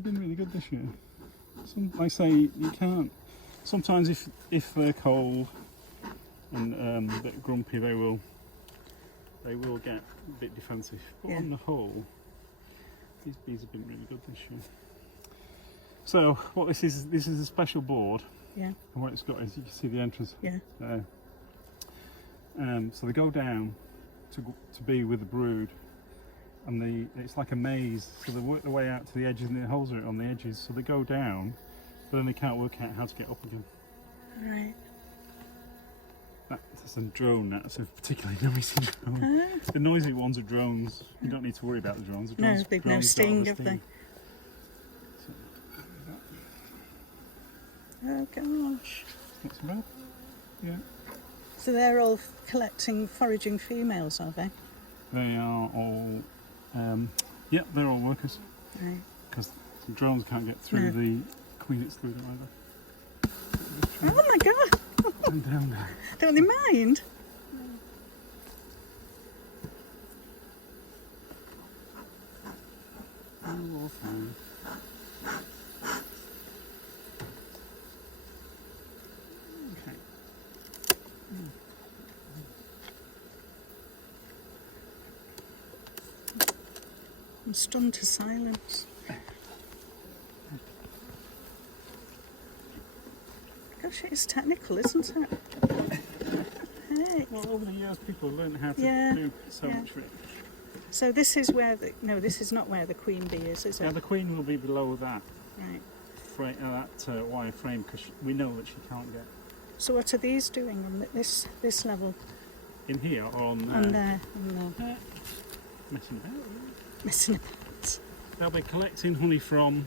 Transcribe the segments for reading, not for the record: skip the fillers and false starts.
have been really good this year. Like I say, you can't. Sometimes if they're cold and a bit grumpy, they will get a bit defensive. But on the whole, these bees have been really good this year. So what this is a special board. Yeah. And what it's got is, you can see the entrance. Yeah. There. So they go down to be with the brood, and it's like a maze. So they work their way out to the edges, and the holes are on the edges. So they go down, but then they can't work out how to get up again. Right. That's a drone. That's a particularly noisy drone. The noisy ones are drones. You don't need to worry about the drones. No, they've no sting, have they? Oh gosh. Not so bad. Yeah. So they're all collecting foraging females, are they? They are all, yeah, they're all workers. Right. Because the drones can't get through the queen excluder either. Oh my god! And down there. Don't they mind? Oh, all fine. Okay. I'm stunned to silence. Gosh, it's technical, isn't it? Hey. Well, over the years, people have learned how to do so much with it. So this is where this is not where the queen bee is it? Now the queen will be below that Right. that wire frame, because we know that she can't get So what are these doing on this level? in here or on there. On there. Messing about. Really. Messing about. They'll be collecting honey from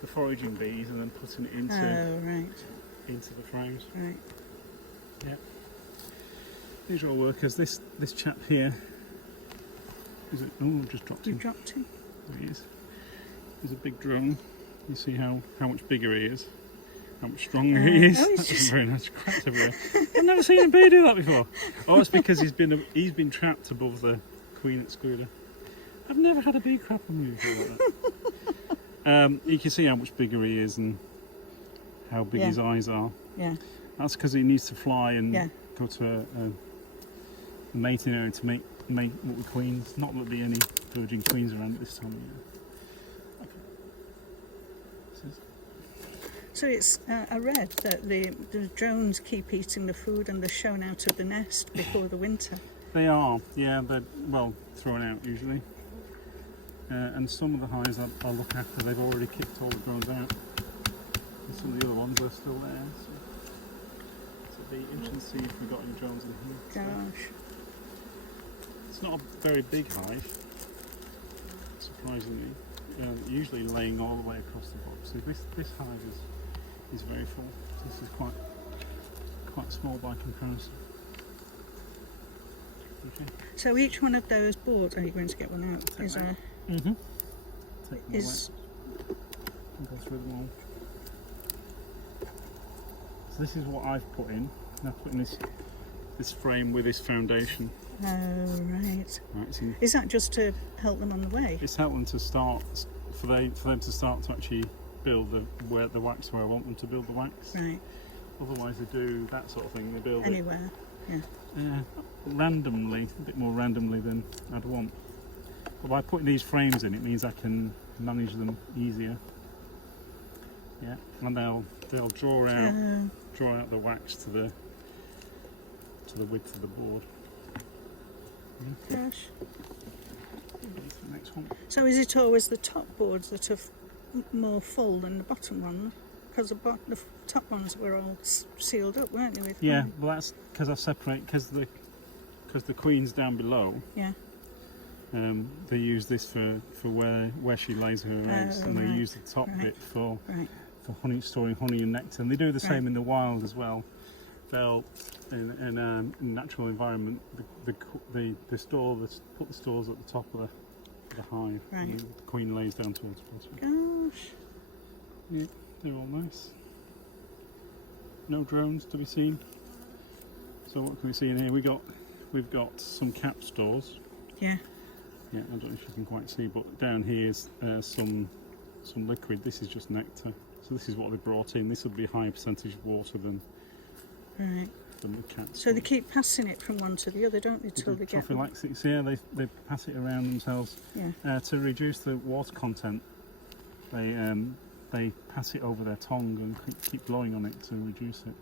the foraging bees and then putting it into the frames. Right. Yeah. These are all workers. This chap here. Is it? Oh, I've just dropped him. You dropped him. There he is. He's a big drone. You see how much bigger he is, how much stronger he is. That's a very nice cracks everywhere. I've never seen a bee do that before. Oh, it's because he's been trapped above the queen excluder. I've never had a bee crap on me before like that. You can see how much bigger he is and how big his eyes are. Yeah. That's because he needs to fly and go to a mating area to mate with the queens. Not that there'll be any virgin queens around at this time of year. So it's I read that the drones keep eating the food and they're shown out of the nest before the winter. They are, yeah, they're, well, thrown out usually. And some of the hives I'll look after, they've already kicked all the drones out. And some of the other ones are still there. So it'll be interesting to see if we've got any drones in here. Gosh. It's not a very big hive, surprisingly. Usually laying all the way across the box. So this hive is very full. This is quite small by comparison. Okay. So each one of those boards, are you going to get one out? Take them away. Is Go through them all. So this is what I've put in. I've put in this frame with this foundation. oh right. Right. Is that just to help them on the way? It's helped them to start for them to start to actually build the wax where I want them to build the wax. Right. Otherwise they do that sort of thing. They build Anywhere. Yeah. Randomly, a bit more randomly than I'd want. But by putting these frames in, it means I can manage them easier. Yeah, and they'll draw out the wax to the width of the board. Gosh. The next one. So is it always the top boards that are more full than the bottom one? Because the top ones were all sealed up, weren't they? With well that's because I separate, because the queen's down below. Yeah. They use this for where she lays her eggs, and they use the top bit for honey, storing honey and nectar. And they do the same in the wild as well. They'll in a natural environment, they put the stores at the top of the hive, and the queen lays down towards the bottom. Gosh. Yeah, they're all nice. No drones to be seen. So what can we see in here? We've got some cap stores. Yeah. Yeah, I don't know if you can quite see, but down here is some some liquid. This is just nectar. So this is what they brought in. This will be a higher percentage of water than Right. the cats. So they keep passing it from one to the other, don't they, till they get... Trophylaxis, yeah, they pass it around themselves. Yeah. To reduce the water content, they pass it over their tongue and keep blowing on it to reduce it.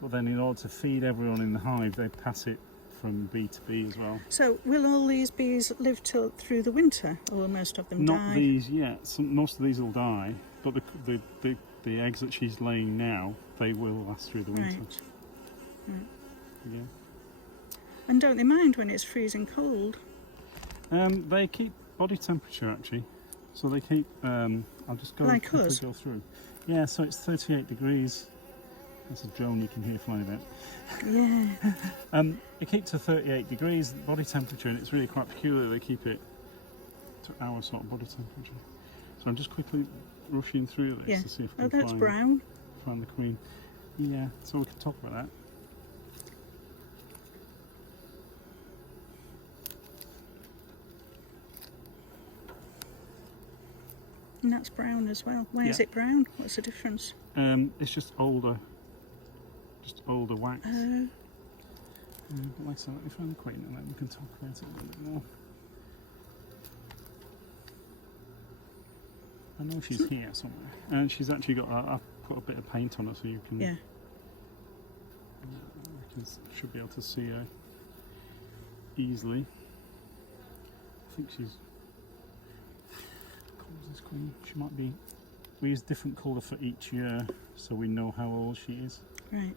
But then in order to feed everyone in the hive, they pass it from bee to bee as well. So will all these bees live through the winter, or will most of them die? Not these yet. Most of these will die, but the eggs that she's laying now, they will last through the winter. Right. Yeah. And don't they mind when it's freezing cold? They keep body temperature actually, so they keep. I'll just go Like us? go through. Yeah, so it's 38 degrees. That's a drone you can hear flying about. Yeah. It keeps to 38 degrees body temperature, and it's really quite peculiar. They keep it to our sort of body temperature. So I'm just quickly rushing through this to see if I can that's brown. find the queen. Yeah, so we can talk about that. And that's brown as well. Why is it brown? What's the difference? It's just older wax. Like so, let me find the queen and then we can talk about it a little bit more. I know she's here somewhere, and she's actually got. I've put a bit of paint on her so you can. Yeah. Should be able to see her easily. I think she's. What was this queen? She might be. We use different colour for each year, so we know how old she is. Right.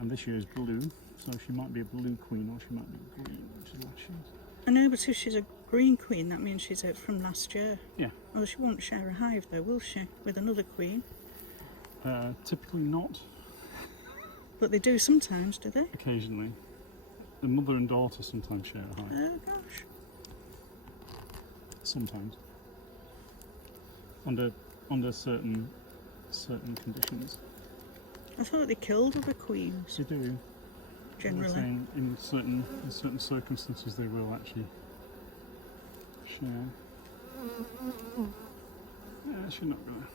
And this year is blue, so she might be a blue queen, or she might be green, which is what she is. I know, but if she's a green queen, that means she's from last year. Yeah. Well, she won't share a hive though, will she? With another queen? Typically not. But they do sometimes, do they? Occasionally. The mother and daughter sometimes share a hive. Oh gosh. Sometimes. Under certain conditions. I thought they killed other queens. They do. Generally. Saying in certain circumstances they will actually share. Yeah, she's not gonna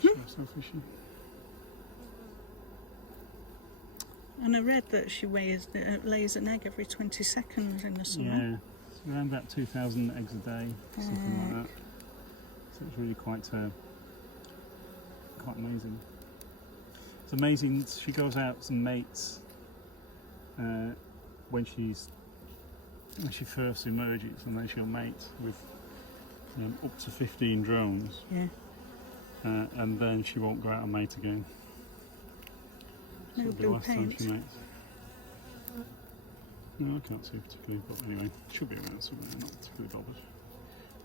share herself, is she? And I read that she lays an egg every 20 seconds in the summer. Yeah, it's around about 2,000 eggs a day, something like that. So it's really quite amazing. It's amazing. She goes out and mates when she first emerges, and then she'll mate with up to 15 drones. Yeah. And then she won't go out and mate again. So No it'll be the blue last time paint. she mates. No, I can't see particularly, but anyway, she'll be around somewhere. I'm not particularly bothered.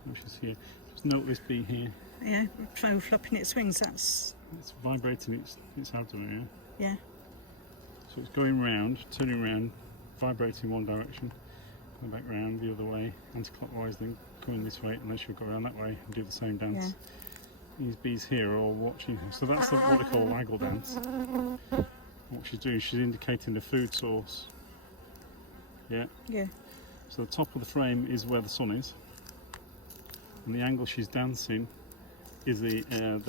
Oh, she's here. Just note this bee here. Yeah, flapping its wings. That's. It's vibrating its abdomen. Yeah. So it's going round, turning around, vibrating one direction, going back round the other way, anti-clockwise, then coming this way, and then she'll go around that way and do the same dance. Yeah. These bees here are all watching her. So that's what they call waggle dance. What she's doing, she's indicating the food source. Yeah. Yeah. So the top of the frame is where the sun is, and the angle she's dancing is the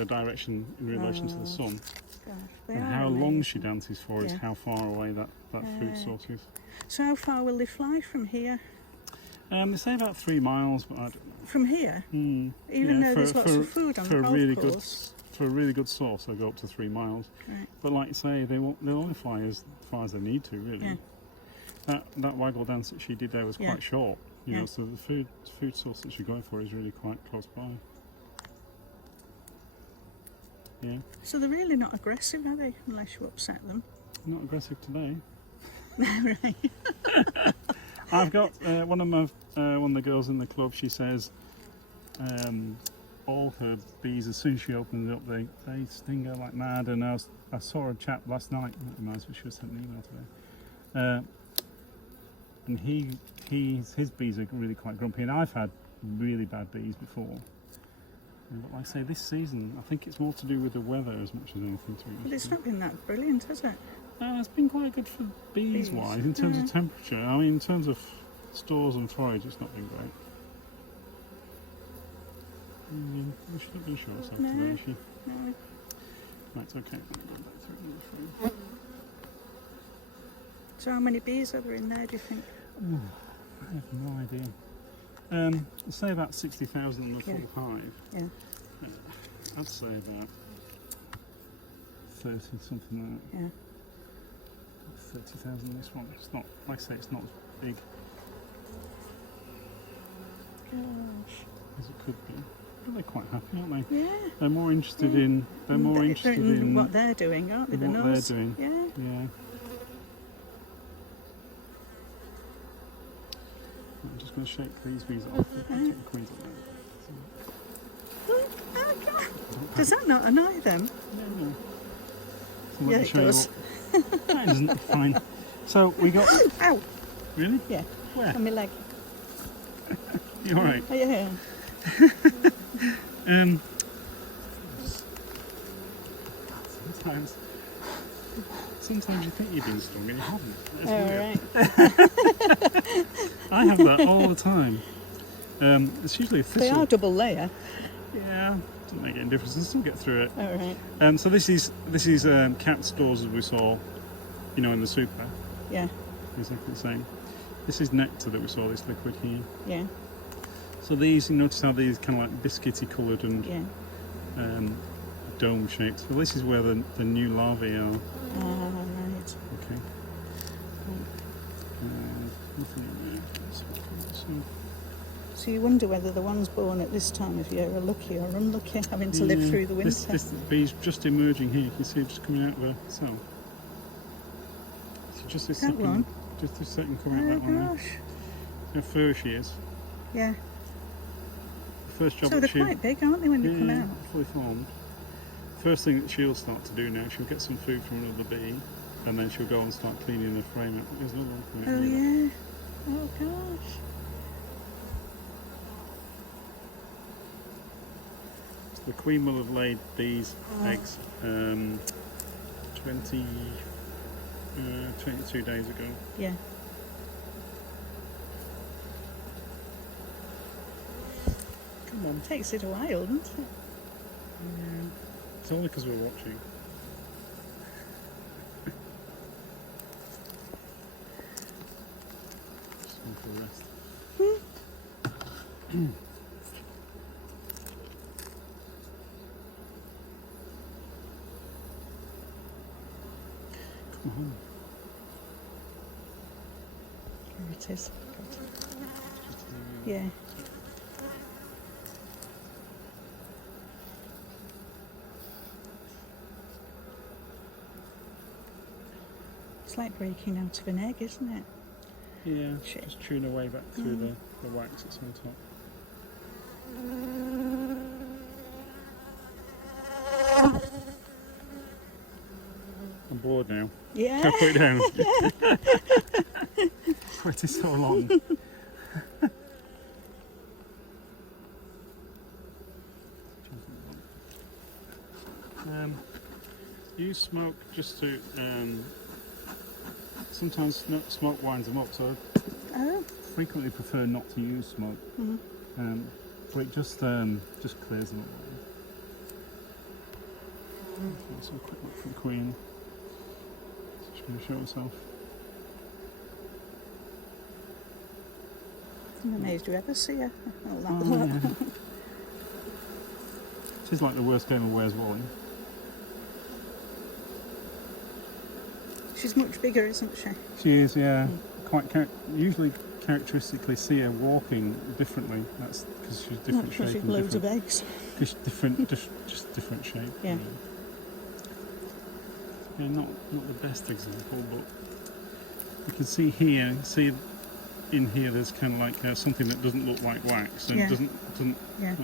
direction in relation to the sun. Gosh, And how long she dances for is how far away that food source is. So how far will they fly from here? They say about 3 miles, but I don't know. From here? Even though there's lots of food on the golf course? For a really good source, they go up to 3 miles. Right. But like you say, they'll only fly as far as they need to, really. Yeah. That waggle dance that she did there was quite short, you know, so the food source that she's going for is really quite close by. Yeah. So they're really not aggressive, are they? Unless you upset them. Not aggressive today. Right. I've got one of the girls in the club. She says all her bees, as soon as she opens it up, they sting her like mad. And I saw a chap last night. That reminds me, she was sent an email today. And his bees are really quite grumpy. And I've had really bad bees before. But like I say, this season, I think it's more to do with the weather as much as anything to do. But it's not been that brilliant, has it? It's been quite good for bees wise in terms of temperature. I mean, in terms of stores and forage, it's not been great. We should have been sure herself No. today, she. No. Right, okay. I'll go back through the frame. So how many bees are there in there, do you think? Ooh, I have no idea. I'd say about 60,000 in the full hive. Yeah. I'd say about 30, something like that. Yeah. 30,000 in this one. It's not, like I say, it's not as big Gosh. as it could be. But they're quite happy, aren't they? Yeah. They're more interested in. They're more interested in what they're doing, aren't they? The what nose. they're doing. Yeah. Yeah. I'm just going to shake these bees off. Take the queens up there. Oh, God. Does that not annoy them? No. So let Yeah, me it show you does. what- That isn't fine. So we got. Ow! Really? Yeah. Where? On my leg. You alright? Oh, yeah. Sometimes you think you've been stung and you haven't. That's All weird. right. I have that all the time. It's usually a They thistle. are double layer. Yeah, doesn't make any difference. I still get through it. All right. So this is cat stores as we saw, you know, in the super. Yeah. Exactly the same. This is nectar that we saw. This liquid here. Yeah. So these, you notice how these kind of like biscuity coloured and Yeah. dome shaped. Well, this is where the new larvae are. Right. Okay. Nothing in there. So, So you wonder whether the ones born at this time of year are lucky or unlucky, having to live through the winter. This bee's just emerging here. You can see it just coming out of her cell. So just this That second, one? just this second coming Oh out that one there. gosh. See how fur she is. Yeah. The first job So that they're she'll, quite big, aren't they, when they come yeah, out? fully formed. First thing that she'll start to do now, she'll get some food from another bee, and then she'll go and start cleaning the frame up. There's another one coming out Oh here. yeah. Oh gosh. So the queen will have laid these eggs 22 days ago. Yeah. Come on. Takes it a while, doesn't it? Yeah. It's only because we're watching. Just going for a rest. Come on. There it is. Just, Yeah. It's like breaking out of an egg, isn't it? yeah, Shit. just chewing away back through the wax that's on top. I'm bored now. Yeah. Can I put it down? Pretty so long. Use smoke just to. Sometimes smoke winds them up, so Oh. I frequently prefer not to use smoke. Mm-hmm. But it just clears them up. So a quick look for the queen. She's going to show herself. I'm amazed you ever see her. Oh, that Oh, lot. yeah. She's like the worst game of Where's Wally. She's much bigger, isn't she? She is, yeah. Usually characteristically see her walking differently. That's because she's Not different because shape she's and loads of different. eggs. Just different shape. Yeah. Yeah, not the best example, but you can see here. See in here, there's kind of like something that doesn't look like wax and Yeah. doesn't Yeah.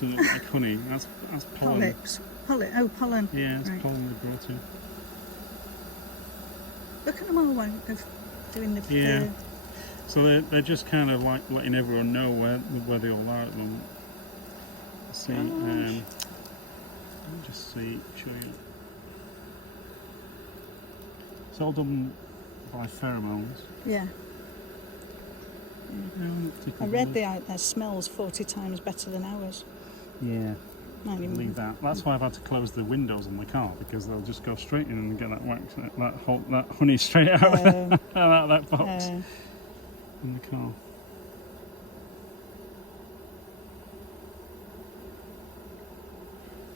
doesn't look like honey. That's pollen. Polyps. Oh, pollen. Yeah, it's Right. pollen they brought in. Look at them all of doing the Yeah. So they're just kind of like letting everyone know where they all are at the moment. See, let me just see, show you. It's all done by pheromones. Yeah. I I read their smells 40 times better than ours. Yeah. Might even- Leave that. That's why I've had to close the windows on the car, because they'll just go straight in and get that wax, that honey straight out, out of that box in the car.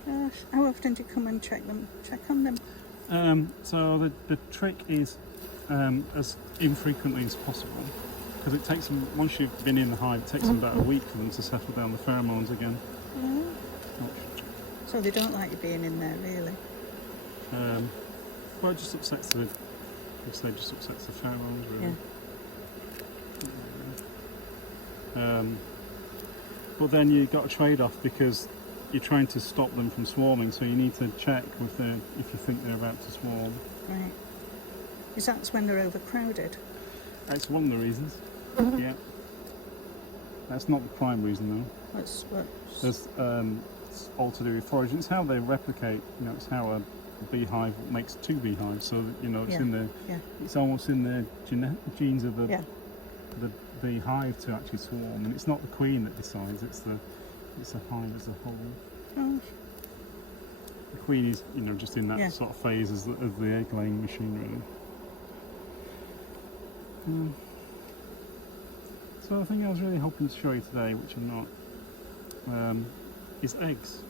Gosh, how often do you come and check on them? So the trick is as infrequently as possible, because it takes them, once you've been in the hive, it takes them about a week for them to settle down the pheromones again. So they don't like you being in there, really? Well, it just upsets the pheromones, really. Yeah. But then you've got a trade-off, because you're trying to stop them from swarming, so you need to check if you think they're about to swarm. Right. Is that when they're overcrowded? That's one of the reasons. Yeah. That's not the prime reason, though. What's There's it's all to do with foraging. It's how they replicate. You know, it's how a beehive makes two beehives. So that, you know, it's in the, it's almost in the genes of the hive to actually swarm, and it's not the queen that decides. It's the hive as a whole. Oh. The queen is, you know, just in that sort of phase as the egg laying machine, really. So the thing I was really hoping to show you today, which I'm not, is eggs.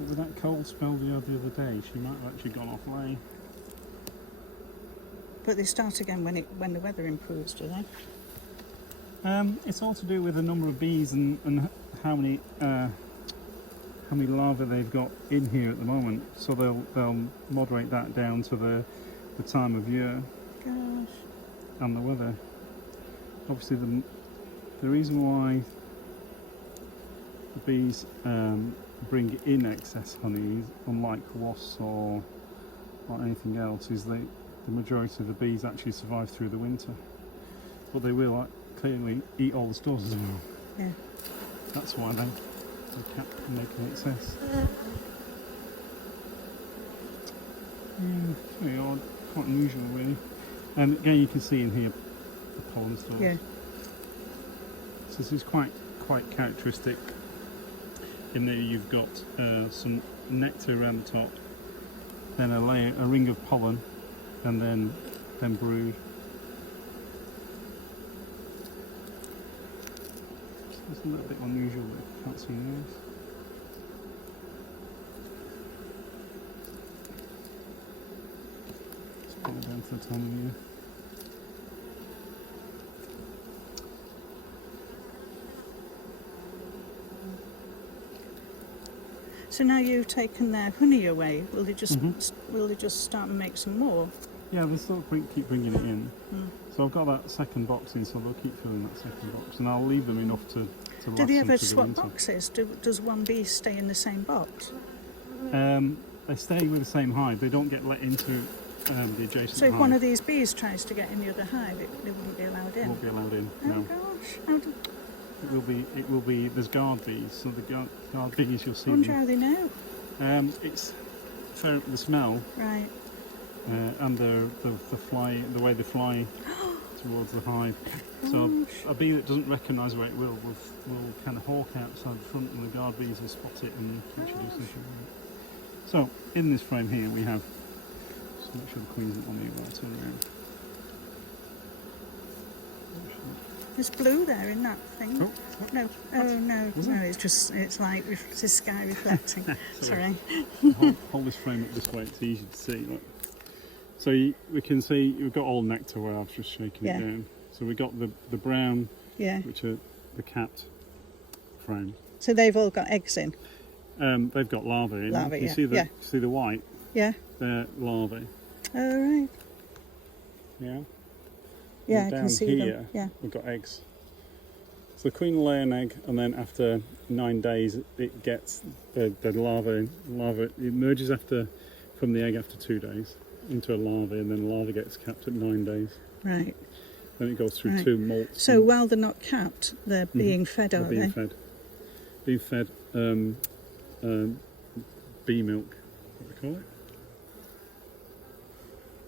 With that cold spell the other day, she might have actually gone off lay. But they start again when the weather improves, do they? It's all to do with the number of bees and how many larvae they've got in here at the moment. So they'll moderate that down to the time of year. Gosh. And the weather. Obviously, the reason why the bees bring in excess honey, unlike wasps or anything else, is the majority of the bees actually survive through the winter. But they will clearly eat all the stores as well. Yeah. That's why they can't make an excess. Very odd, quite unusual, really. And again, you can see in here the pollen stores. Yeah. So this is quite characteristic in that you've got some nectar around the top, then a ring of pollen, and then brood. So it's a little bit unusual, but you can't see those. Let's put it down for the time of year. So now you've taken their honey away, will they just start and make some more? Yeah, they still keep bringing it in. So I've got that second box in, so they'll keep filling that second box, and I'll leave them enough to last them to the winter. Do they ever swap boxes? Does one bee stay in the same box? They stay with the same hive. They don't get let into the adjacent hive. So if one of these bees tries to get in the other hive, they wouldn't be allowed in? It won't be allowed in, Oh no. gosh. It will be, there's guard bees, so the guard bees you'll see. I wonder how they know. It's for the smell, Right. and the way they fly towards the hive. So a bee that doesn't recognise where it will kind of hawk outside the front, and the guard bees will spot it and introduce them. So in this frame here we have, just make sure the queen's not on the other turn around. There's blue there in that thing. Oh, no, no, it's like it's the sky reflecting. Sorry. Hold this frame up this way, it's easy to see. Look. So we can see we've got all nectar where I've just shaken it down. So we've got the brown, which are the capped frame. So they've all got eggs in? They've got larvae in. Larvae, you see the white? Yeah. They're larvae. Oh, right. Yeah? Yeah, and I can see here, them. Yeah. We've got eggs. So the queen will lay an egg, and then after 9 days it gets the larva it emerges from the egg after 2 days into a larva, and then the larva gets capped at 9 days. Right. Then it goes through 2 molts. So while they're not capped, they're being fed, are they? Being fed bee milk, what do they call it?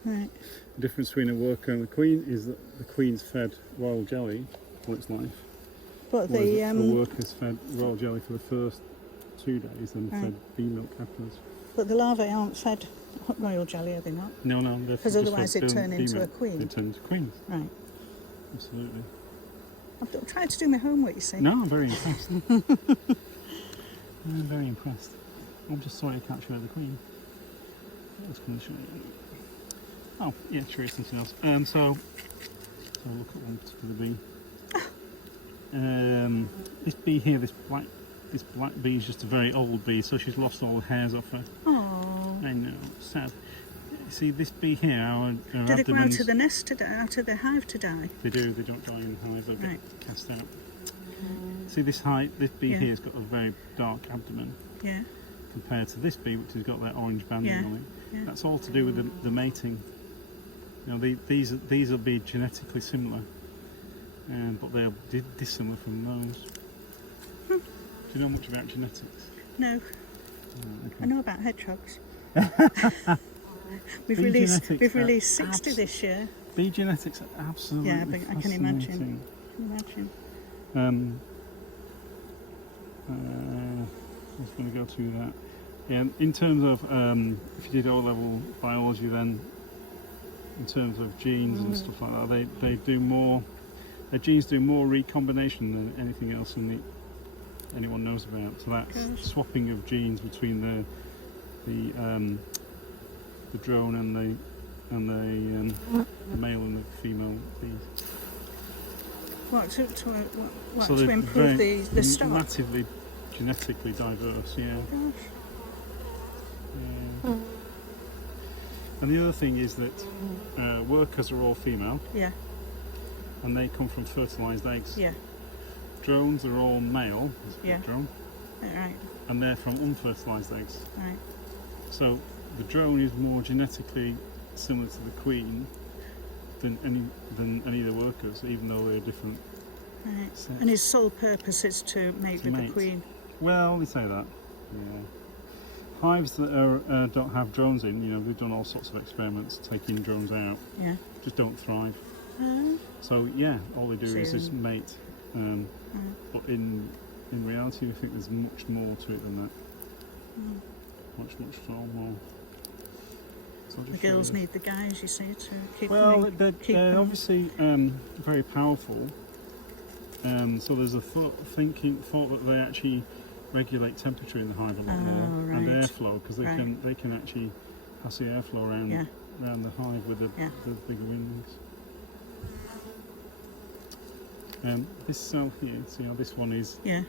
Right. The difference between a worker and the queen is that the queen's fed royal jelly all its life, But whereas the the worker's fed royal jelly for the first 2 days and Right. fed bee milk afterwards. but the larvae aren't fed royal jelly, are they not? No, they're Because just otherwise fed they'd turn bee into a milk. queen. They turn into queens, Right. absolutely. I've tried to do my homework, you see. No, I'm very impressed. I'm very impressed. I'm just sorry I can't show you the queen. I was going to show you. Oh, yeah, sure, something else. So look at one particular bee. This bee here, this black bee is just a very old bee, so she's lost all the hairs off her. Oh. I know, sad. See, this bee here, our Do they go out abdomens, of the nest to die, out of the hive to die? they do, they don't die in hives, they'll Right. get cast out. See, this bee Yeah. here has got a very dark abdomen Yeah. compared to this bee, which has got that orange banding Yeah. on it. Yeah. That's all to do with the mating. You know, these will be genetically similar, but they're dissimilar from those. Do you know much about genetics? No. Oh, okay. I know about hedgehogs. We've Bee released genetics are 60 this year. Bee genetics are absolutely Yeah, I can imagine. fascinating. Imagine. I'm just going to go through that. Yeah, in terms of if you did O-level biology, then in terms of genes and stuff like that, they do more. Their genes do more recombination than anything else anyone knows about. So that's Gosh. swapping of genes between the drone and the male and the female bees. What to So they're improve the stock? massively genetically diverse, yeah. Gosh. Yeah. And the other thing is that workers are all female, Yeah. and they come from fertilised eggs. Yeah. Drones are all male, Yeah. drone, Right. and they're from unfertilised eggs. Right. So the drone is more genetically similar to the queen than any of the workers, even though they're different. Right. Sets. And his sole purpose is to mate To with mate. the queen. Well, they say that. Yeah. Hives that are, don't have drones in, you know, they've done all sorts of experiments taking drones out, Yeah. just don't thrive. Uh, So yeah, all they do is So- just mate. But in reality, I think there's much more to it than that. Much far more. So I'll the just show girls you. need the guys, you see, to keep Well, them. they're them- obviously very powerful. So there's a thought that they actually regulate temperature in the hive a lot more and right. airflow, because they Right. can actually pass the airflow around Yeah. around the hive with the bigger wings. This cell here, see how this one is Yeah.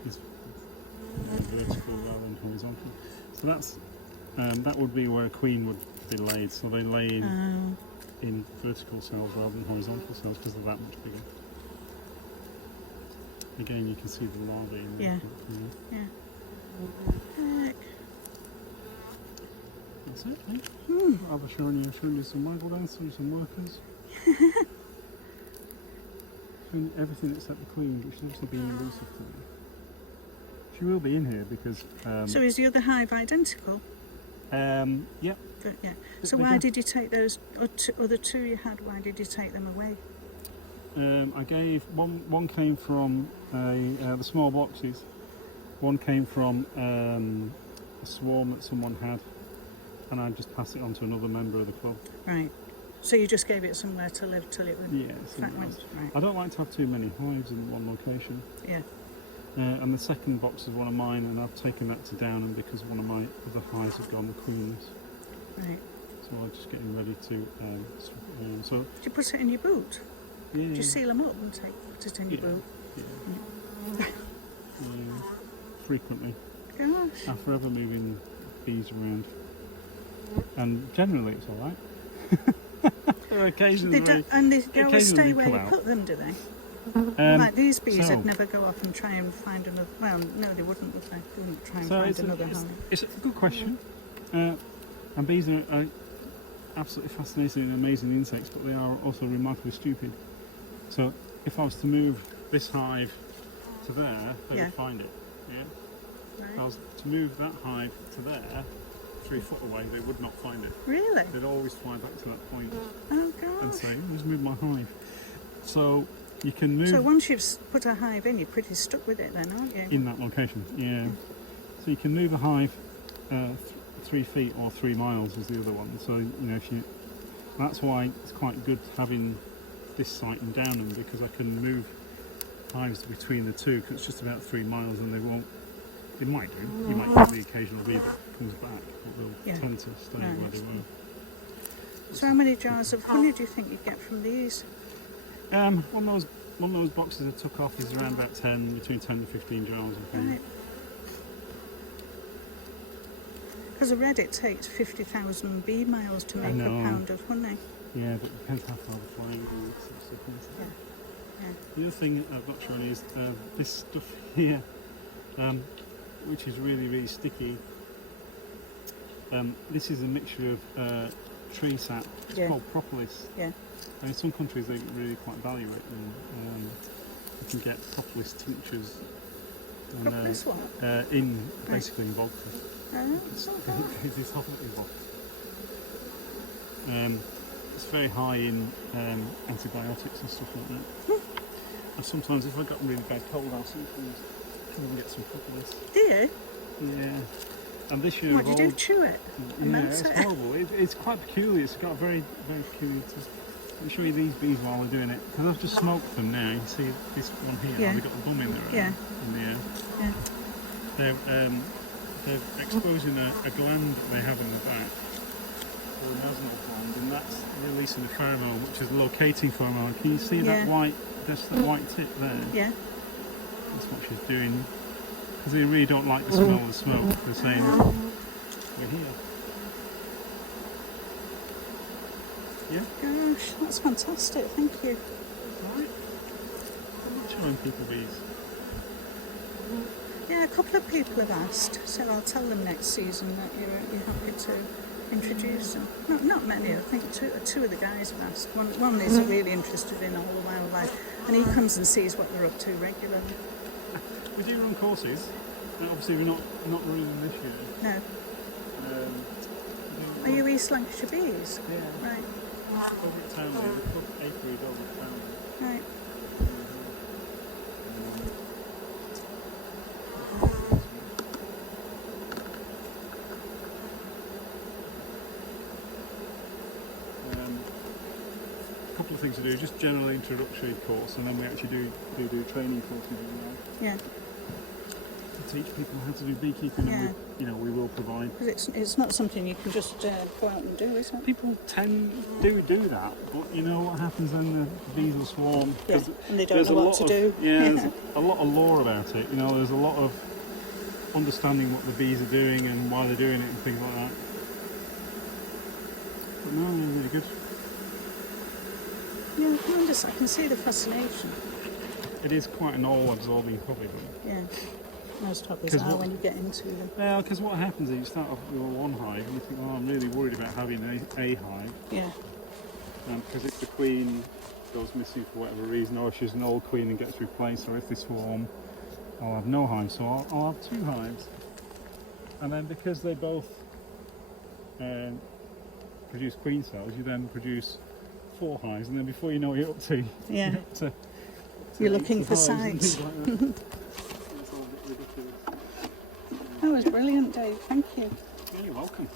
vertical rather than horizontal. So that's that would be where a queen would be laid. So they lay in vertical cells rather than horizontal cells because they're that much bigger. Again, you can see the larvae in there. Yeah. Heck. That's it, eh? I've shown you some waggle dance, some workers. Shown you everything except the queen, but she's obviously being elusive today. She will be in here because... So is the other hive identical? Yep. But, yeah. So They why go- did you take those other two you had? Why did you take them away? I gave one came from the small boxes. One came from a swarm that someone had, and I just passed it on to another member of the club. Right. So you just gave it somewhere to live till it would. Yeah, somewhere else. Right. I don't like to have too many hives in one location. Yeah. And the second box is one of mine, and I've taken that to Downham because one of my other hives have gone the queens. Right. So I'm just getting ready to. So Did you put it in your boot? yeah, Did you seal them up and put it in your boot? yeah. Frequently. Gosh. I'm forever moving bees around, and generally it's all right. Occasionally, They always occasionally stay they where come you out. put them, do they? Like these bees would never go off and try and find another. Well, no, they wouldn't, would they? They wouldn't try and find another hive. It's a good question. And bees are absolutely fascinating and amazing insects, but they are also remarkably stupid. So if I was to move this hive to there, they Yeah. would find it. Yeah. If I Right. was to move that hive to there, 3 foot away, they would not find it. Really? They'd always fly back to that point Oh and gosh. say, "Where's moved my hive?" So you can move So once you've put a hive in, you're pretty stuck with it then, aren't you? in that location. Yeah. So you can move a hive 3 feet or 3 miles is the other one. So if you, that's why it's quite good having this site in Downham, because I can move hives between the two, because it's just about 3 miles, and they might do. You might get the occasional bee that comes back, but they'll tend to stay where they were. So how many jars of honey do you think you'd get from these? One of those boxes I took off is around about between 10 to 15 jars, I think. Right. Because I read it takes 50,000 bee miles to make a pound of honey. Yeah, but it depends how far the flying and that sort of stuff is. Yeah. The other thing I've not shown is this stuff here, which is really, really sticky. This is a mixture of tree sap. It's called propolis. Yeah. And in some countries they really quite value it, and you can get propolis tinctures. Propolis what? Basically in vodka. It's hot in vodka. It's very high in antibiotics and stuff like that. And sometimes if I've got really bad cold, I'll sometimes come and get some propolis. Do you? Yeah. And this year, what do you do? Chew it? Yeah, it's horrible. It's quite peculiar. It's got a very, very peculiar taste. Let me show you these bees while we're doing it, because I've just smoked them now. You see this one here? Yeah. They've got the bum in there. Yeah. In the air. Yeah. They're exposing a gland that they have in the back, called an asmal gland, and that's releasing a pheromone, which is locating pheromone. Can you see that white? That's the white tip there. Yeah. That's what she's doing. Because they really don't like the smell of the smoke. They're saying, "We're here." Yeah. Gosh, that's fantastic. Thank you. Right. I'm not showing people bees. Yeah, a couple of people have asked, so I'll tell them next season that you're happy to introduce them. Not many, I think two of the guys have asked. One is really interested in all the wildlife, and he comes and sees what they're up to regularly. We do run courses. Obviously, we're not running them this year. No. Are you East Lancashire Bees? Yeah. Right. Over at Townley, we've put apiary over at Townley. Right. A couple of things to do, just general introductory course, and then we actually do training courses as well. Yeah. To teach people how to do beekeeping, and we will provide. Because it's not something you can just go out and do, is it? People do that, but you know what happens then? The bees will swarm. Yeah, and they don't know what to do. Yeah, there's a lot of lore about it. There's a lot of understanding what the bees are doing and why they're doing it and things like that. But no, they're really good. Yeah, I can see the fascination. It is quite an all-absorbing hobby, but yeah. Most hobbies are when you get into them. Yeah, because what happens is you start off with one hive and you think, oh, I'm really worried about having a hive. Yeah. Because if the queen goes missing for whatever reason, or if she's an old queen and gets replaced, or if they swarm, I'll have no hive, so I'll have 2 hives. And then because they both produce queen cells, you then produce 4 hives, and then before you know it, you're up to... Yeah. You're looking for sites. That was brilliant, Dave. Thank you. You're welcome.